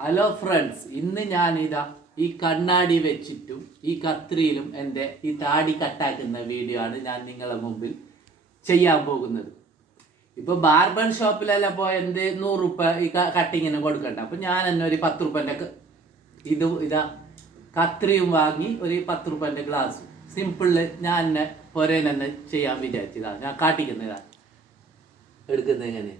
Hello friends, ഇന്ന് ഞാനിതാ ഈ കണ്ണാടി വെച്ചിട്ടും ഈ കത്രിയിലും എൻ്റെ ഈ താടി കട്ടാക്കുന്ന വീഡിയോ ആണ് ഞാൻ നിങ്ങളുടെ മുമ്പിൽ ചെയ്യാൻ പോകുന്നത്. ഇപ്പോൾ ബാർബർ ഷോപ്പിലെല്ലാം പോയ എന്ത് 100 രൂപ ഈ കട്ടിങ്ങിന് കൊടുക്കണ്ട. അപ്പം ഞാൻ തന്നെ ഒരു 10 രൂപൻ്റെ ഇതാ കത്രിയും വാങ്ങി ഒരു 10 രൂപൻ്റെ ഗ്ലാസ് സിമ്പിളിൽ ഞാൻ തന്നെ ഒരേ തന്നെ ചെയ്യാൻ വിചാരിച്ചതാണ്. ഞാൻ കാട്ടിക്കുന്നതാണ് എടുക്കുന്നത് എങ്ങനെ.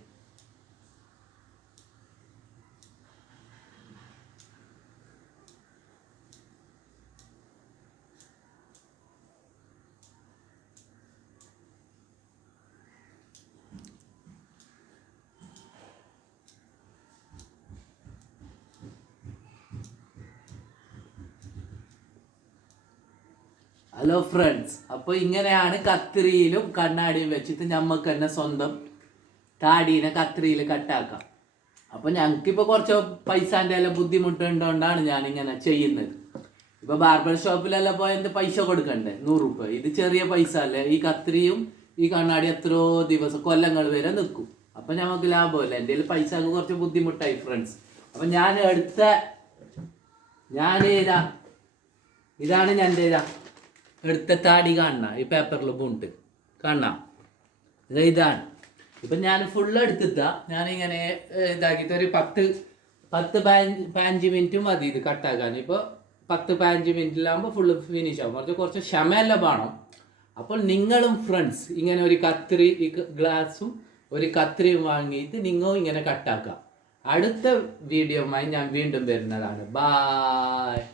ഹലോ ഫ്രണ്ട്സ്, അപ്പോൾ ഇങ്ങനെയാണ് കത്രിയിലും കണ്ണാടിയും വെച്ചിട്ട് നമുക്ക് തന്നെ സ്വന്തം താടീനെ കത്രിയിൽ കട്ടാക്കാം. അപ്പോൾ ഞങ്ങൾക്കിപ്പോൾ കുറച്ച് പൈസൻ്റെ എല്ലാം ബുദ്ധിമുട്ടുണ്ടോണ്ടാണ് ഞാനിങ്ങനെ ചെയ്യുന്നത്. ഇപ്പോൾ ബാർബർ ഷോപ്പിലെല്ലാം പോയ എന്ത് പൈസ കൊടുക്കണ്ടേ, 100 രൂപ. ഇത് ചെറിയ പൈസ അല്ലേ. ഈ കത്രിയും ഈ കണ്ണാടി എത്രയോ ദിവസം കൊല്ലങ്ങൾ വരെ നിൽക്കും. അപ്പം നമുക്ക് ലാഭമല്ലേ. എൻ്റെ കയ്യിൽ പൈസക്ക് കുറച്ച് ബുദ്ധിമുട്ടായി ഫ്രണ്ട്സ്. അപ്പം ഇതാണ് ഞാൻ എടുത്ത താടി കാണണ ഈ പേപ്പറിൽ ബുണ്ട് കാണാം. ഇതാണ്. ഇപ്പം ഞാൻ ഫുള്ള് എടുത്തിട്ടാ ഞാനിങ്ങനെ ഇതാക്കിയിട്ട് ഒരു 10-15 മിനിറ്റ് മതി ഇത് കട്ടാക്കാൻ. ഇപ്പോൾ 10-15 മിനിറ്റിലാകുമ്പോൾ ഫുള്ള് ഫിനിഷ് ആകും. കുറച്ച് ക്ഷമയെല്ലാം വേണം. അപ്പോൾ നിങ്ങളും ഫ്രണ്ട്സ് ഇങ്ങനെ ഒരു കത്രി ഈ ഗ്ലാസും ഒരു കത്രിയും വാങ്ങിയിട്ട് നിങ്ങളും ഇങ്ങനെ കട്ടാക്കാം. അടുത്ത വീഡിയോയുമായി ഞാൻ വീണ്ടും വരുന്നതാണ്. ബായ്.